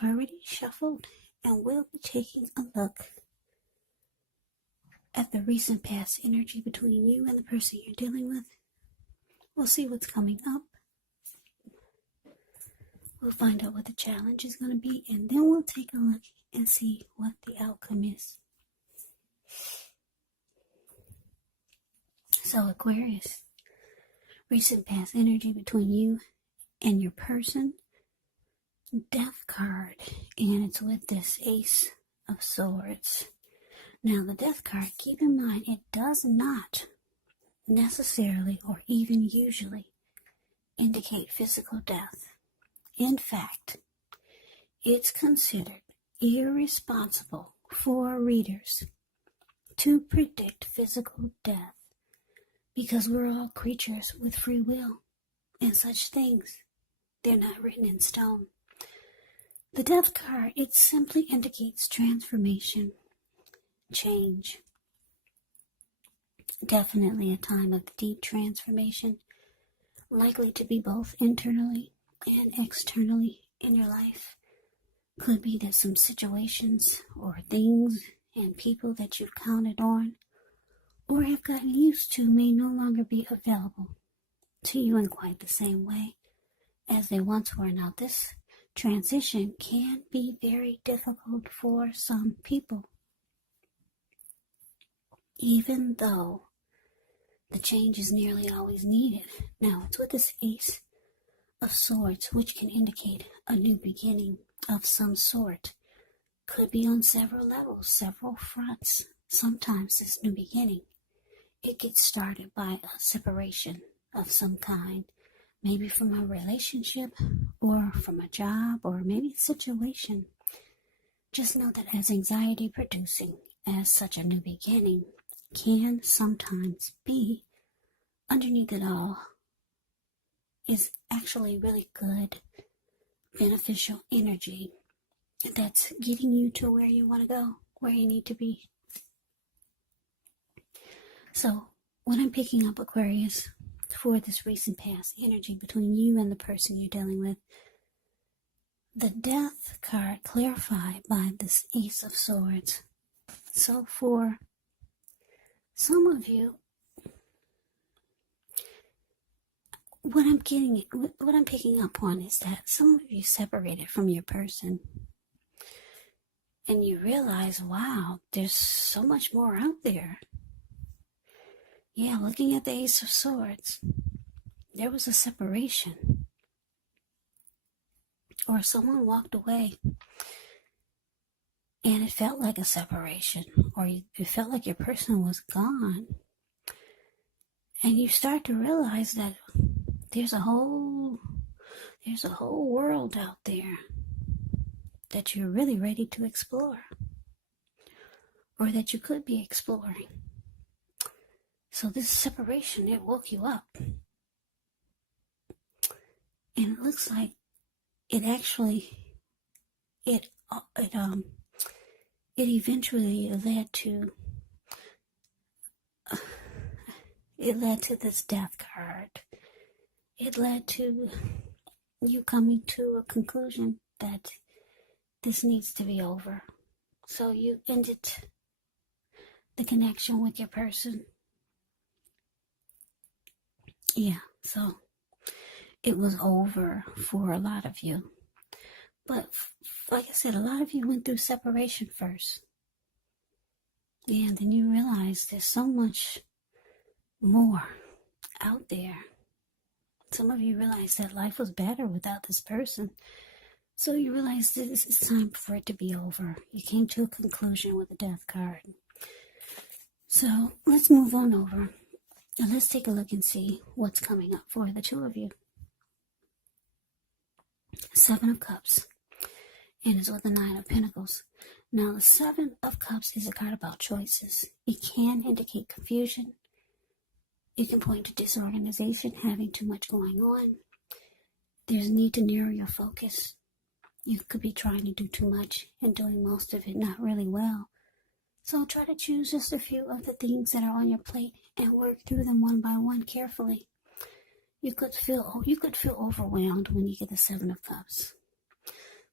I've already shuffled, and we'll be taking a look at the recent past energy between you and the person you're dealing with. We'll see what's coming up. We'll find out what the challenge is going to be, and then we'll take a look and see what the outcome is. So, Aquarius, recent past energy between you and your person. Death card, and it's with this Ace of Swords. Now, the Death card, keep in mind, it does not necessarily or even usually indicate physical death. In fact, it's considered irresponsible for readers to predict physical death because we're all creatures with free will, and such things, they're not written in stone. The Death card, it simply indicates transformation, change. Definitely a time of deep transformation, likely to be both internally and externally in your life. Could be that some situations or things and people that you've counted on or have gotten used to may no longer be available to you in quite the same way as they once were. Now, this transition can be very difficult for some people, even though the change is nearly always needed. Now, it's with this Ace of Swords, which can indicate a new beginning of some sort. Could be on several levels, several fronts. Sometimes this new beginning, it gets started by a separation of some kind, maybe from a relationship or from a job or maybe a situation. Just know that as anxiety producing as such a new beginning can sometimes be, underneath it all is actually really good, beneficial energy that's getting you to where you want to go, where you need to be. So, what I'm picking up, Aquarius, for this recent past energy between you and the person you're dealing with, the Death card clarified by this Ace of Swords. So for some of you, what I'm picking up on is that some of you separated from your person and you realize, wow, there's so much more out there. Yeah, looking at the Ace of Swords, there was a separation. Or someone walked away and it felt like a separation, or it felt like your person was gone. And you start to realize that there's a whole world out there that you're really ready to explore, or that you could be exploring. So this separation, it woke you up. And it looks like it eventually led to this Death card. It led to you coming to a conclusion that this needs to be over. So you ended the connection with your person. Yeah, so it was over for a lot of you. But like I said, a lot of you went through separation first. Yeah, and then you realize there's so much more out there. Some of you realize that life was better without this person. So you realize this is time for it to be over. You came to a conclusion with the Death card. So let's move on over. And let's take a look and see what's coming up for the two of you. Seven of Cups. And it's with the Nine of Pentacles. Now, the Seven of Cups is a card about choices. It can indicate confusion. It can point to disorganization, having too much going on. There's a need to narrow your focus. You could be trying to do too much and doing most of it not really well. So try to choose just a few of the things that are on your plate and work through them one by one carefully. You could feel overwhelmed when you get the Seven of Cups.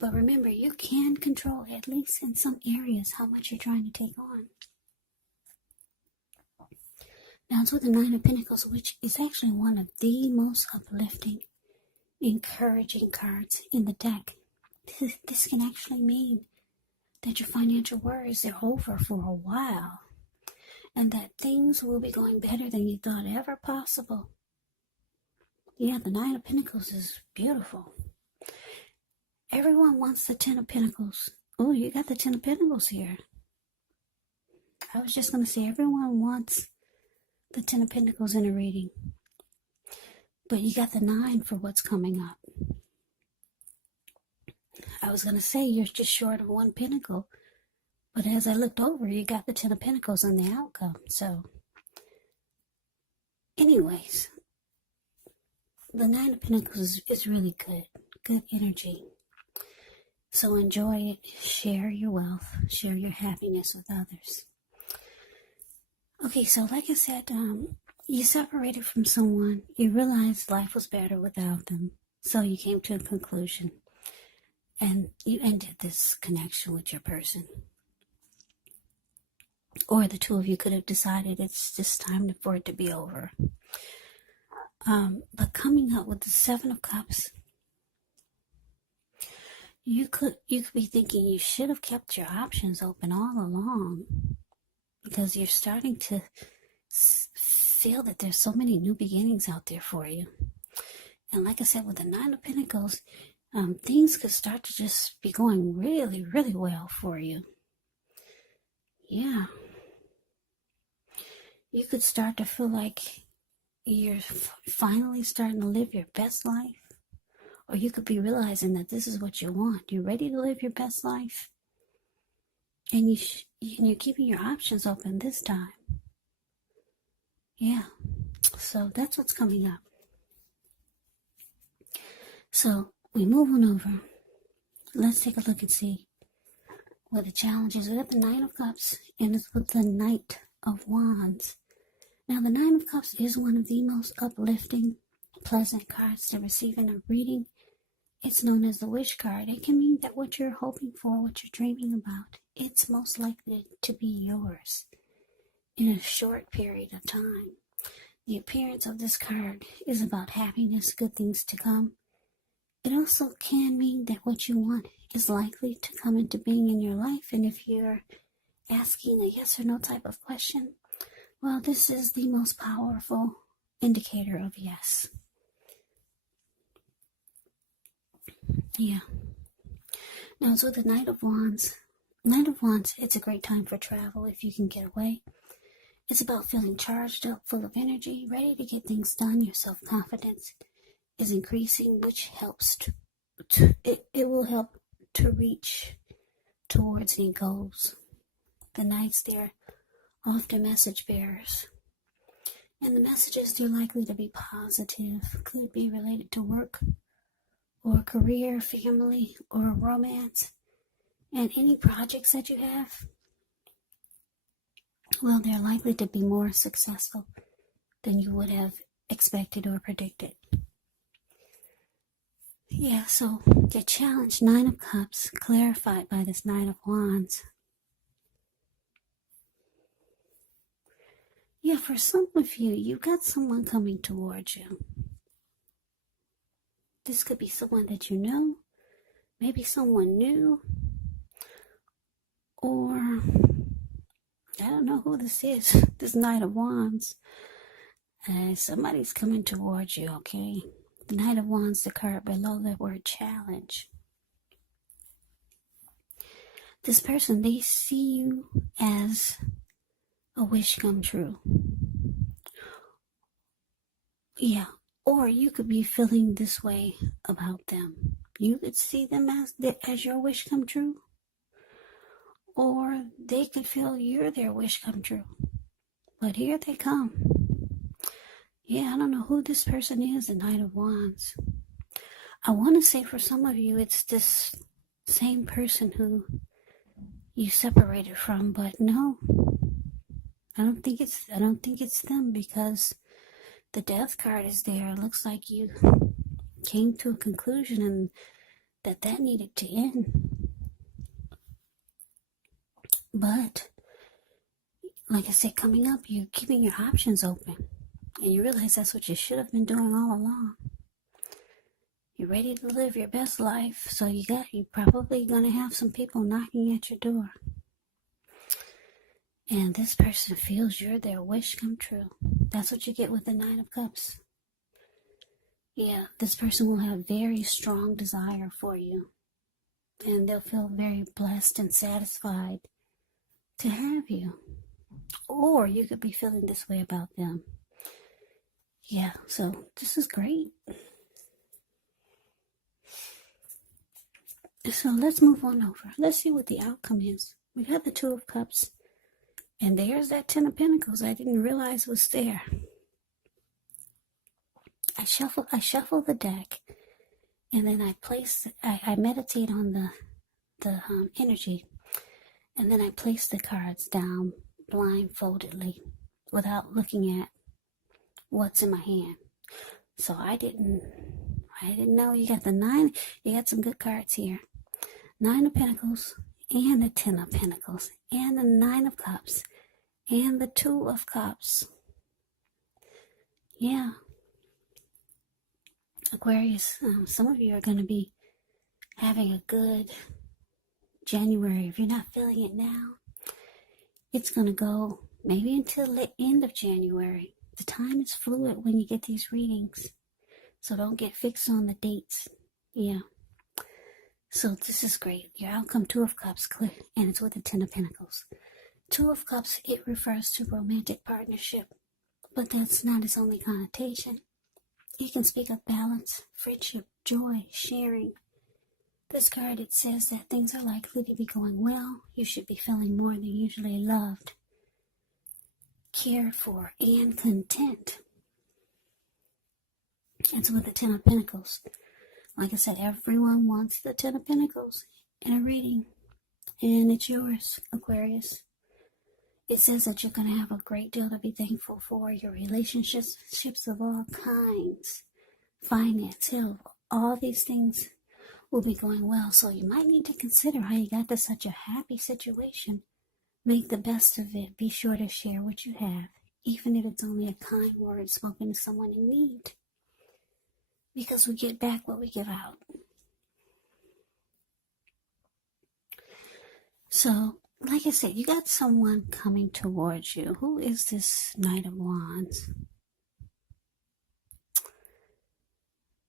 But remember, you can control, at least in some areas, how much you're trying to take on. Now it's with the Nine of Pentacles, which is actually one of the most uplifting, encouraging cards in the deck. This can actually mean that your financial worries are over for a while, and that things will be going better than you thought ever possible. Yeah, the Nine of Pentacles is beautiful. Everyone wants the Ten of Pentacles. Oh, you got the Ten of Pentacles here. I was just going to say everyone wants the Ten of Pentacles in a reading. But you got the 9 for what's coming up. I was going to say you're just short of 1 pentacle. But as I looked over, you got the Ten of Pentacles in the outcome. So, anyways, the Nine of Pentacles is really good. Good energy. So enjoy it, share your wealth, share your happiness with others. Okay, so like I said, you separated from someone, you realized life was better without them, so you came to a conclusion, and you ended this connection with your person. Or the two of you could have decided it's just time for it to be over. But coming up with the Seven of Cups, you could be thinking you should have kept your options open all along, because you're starting to feel that there's so many new beginnings out there for you. And like I said, with the Nine of Pentacles, things could start to just be going really, really well for you. Yeah. You could start to feel like you're finally starting to live your best life. Or you could be realizing that this is what you want. You're ready to live your best life. And you're keeping your options open this time. Yeah. So that's what's coming up. So we move on over. Let's take a look and see what the challenge is. We got the Nine of Cups, and it's with the Knight of Wands. Now the Nine of Cups is one of the most uplifting, pleasant cards to receive in a reading. It's known as the wish card. It can mean that what you're hoping for, what you're dreaming about, it's most likely to be yours in a short period of time. The appearance of this card is about happiness, good things to come. It also can mean that what you want is likely to come into being in your life. And if you're asking a yes or no type of question, well, this is the most powerful indicator of yes. Yeah. Now, so the Knight of Wands. Knight of Wands, it's a great time for travel if you can get away. It's about feeling charged up, full of energy, ready to get things done. Your self-confidence is increasing, which helps it will help to reach towards any goals. The Knights, they're often message bearers. And the messages, they're likely to be positive, could be related to work, or career, family, or romance, and any projects that you have, well, they're likely to be more successful than you would have expected or predicted. Yeah, so the challenge, Nine of Cups, clarified by this Knight of Wands. Yeah, for some of you, you've got someone coming towards you. This could be someone that you know, maybe someone new, or I don't know who this is, this Knight of Wands. Somebody's coming towards you, okay? The Knight of Wands, the card below the word challenge. This person, they see you as a wish come true. Yeah, or you could be feeling this way about them. You could see them as your wish come true. Or they could feel you're their wish come true. But here they come. Yeah, I don't know who this person is, the Knight of Wands. I want to say for some of you, it's this same person who you separated from, but no. I don't think it's them, because the Death card is there. It looks like you came to a conclusion, and that needed to end. But, like I said, coming up, you're keeping your options open. And you realize that's what you should have been doing all along. You're ready to live your best life, so you're probably going to have some people knocking at your door. And this person feels you're their wish come true. That's what you get with the Nine of Cups. Yeah, this person will have very strong desire for you. And they'll feel very blessed and satisfied to have you. Or you could be feeling this way about them. Yeah, so this is great. So let's move on over. Let's see what the outcome is. We have the Two of Cups. And there's that Ten of Pentacles I didn't realize was there. I shuffle the deck. And then I meditate on the energy. And then I place the cards down blindfoldedly without looking at what's in my hand. So I didn't know. You got the 9, you got some good cards here. 9 of Pentacles and the 10 of Pentacles and the 9 of Cups and the 2 of Cups. Yeah. Aquarius, some of you are going to be having a good January. If you're not feeling it now, it's going to go maybe until the end of January. The time is fluid when you get these readings. So don't get fixed on the dates. Yeah. So this is great. Your outcome, 2 of Cups, clear, and it's with the 10 of Pentacles. 2 of Cups, it refers to romantic partnership, but that's not its only connotation. It can speak of balance, friendship, joy, sharing. This card, it says that things are likely to be going well. You should be feeling more than usually loved, cared for, and content. It's with the 10 of Pentacles. Like I said, everyone wants the 10 of Pentacles in a reading. And it's yours, Aquarius. It says that you're going to have a great deal to be thankful for. Your relationships of all kinds, finance, health, all these things will be going well. So you might need to consider how you got to such a happy situation. Make the best of it. Be sure to share what you have, even if it's only a kind word spoken to someone in need. Because we get back what we give out. So, like I said, you got someone coming towards you. Who is this Knight of Wands?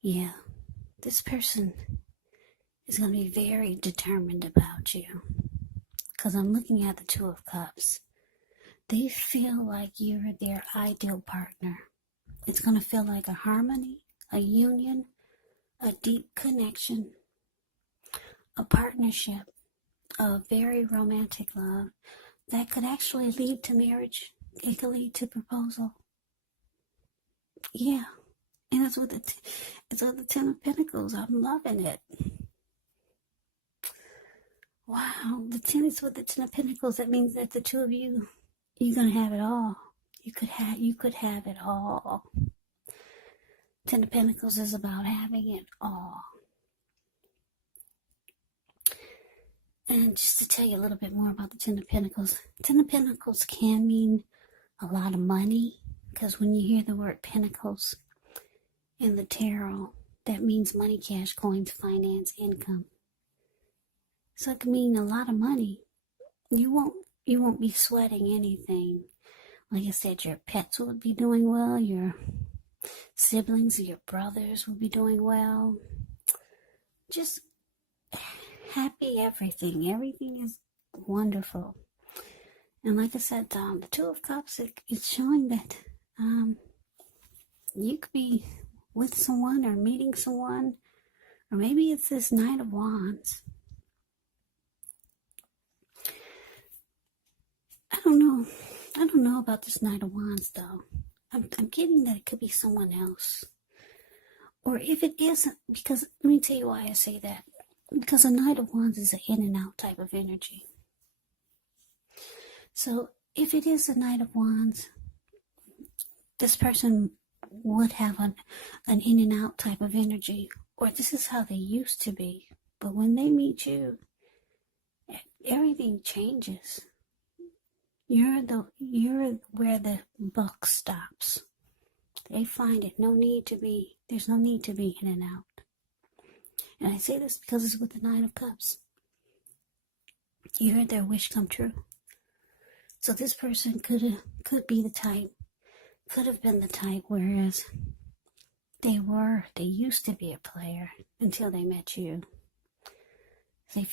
Yeah, this person is going to be very determined about you. Because I'm looking at the 2 of Cups. They feel like you're their ideal partner. It's going to feel like a harmony, a union, a deep connection, a partnership, a very romantic love that could actually lead to marriage. It could lead to proposal. Yeah, and it's with the 10 of Pentacles. I'm loving it. Wow, the 10 is with the 10 of Pentacles. That means that the two of you, you're gonna have it all. You could have it all. 10 of Pentacles is about having it all. And just to tell you a little bit more about the 10 of Pentacles. 10 of Pentacles can mean a lot of money. Because when you hear the word Pentacles in the tarot, that means money, cash, coins, finance, income. So it can mean a lot of money. You won't be sweating anything. Like I said, your pets will be doing well. Your siblings, your brothers will be doing well. Just happy everything. Everything is wonderful. And like I said, the 2 of Cups, it's showing that you could be with someone or meeting someone. Or maybe it's this Knight of Wands. I don't know about this Knight of Wands, though. I'm getting that it could be someone else. Or if it isn't, because, let me tell you why I say that. Because a Knight of Wands is an in and out type of energy. So, if it is a Knight of Wands, this person would have an in and out type of energy. Or this is how they used to be. But when they meet you, everything changes. You're where the buck stops. They find it there's no need to be in and out. And I say this because it's with the Nine of Cups. You heard their wish come true. So this person could be the type, could have been the type, whereas they used to be a player until they met you. They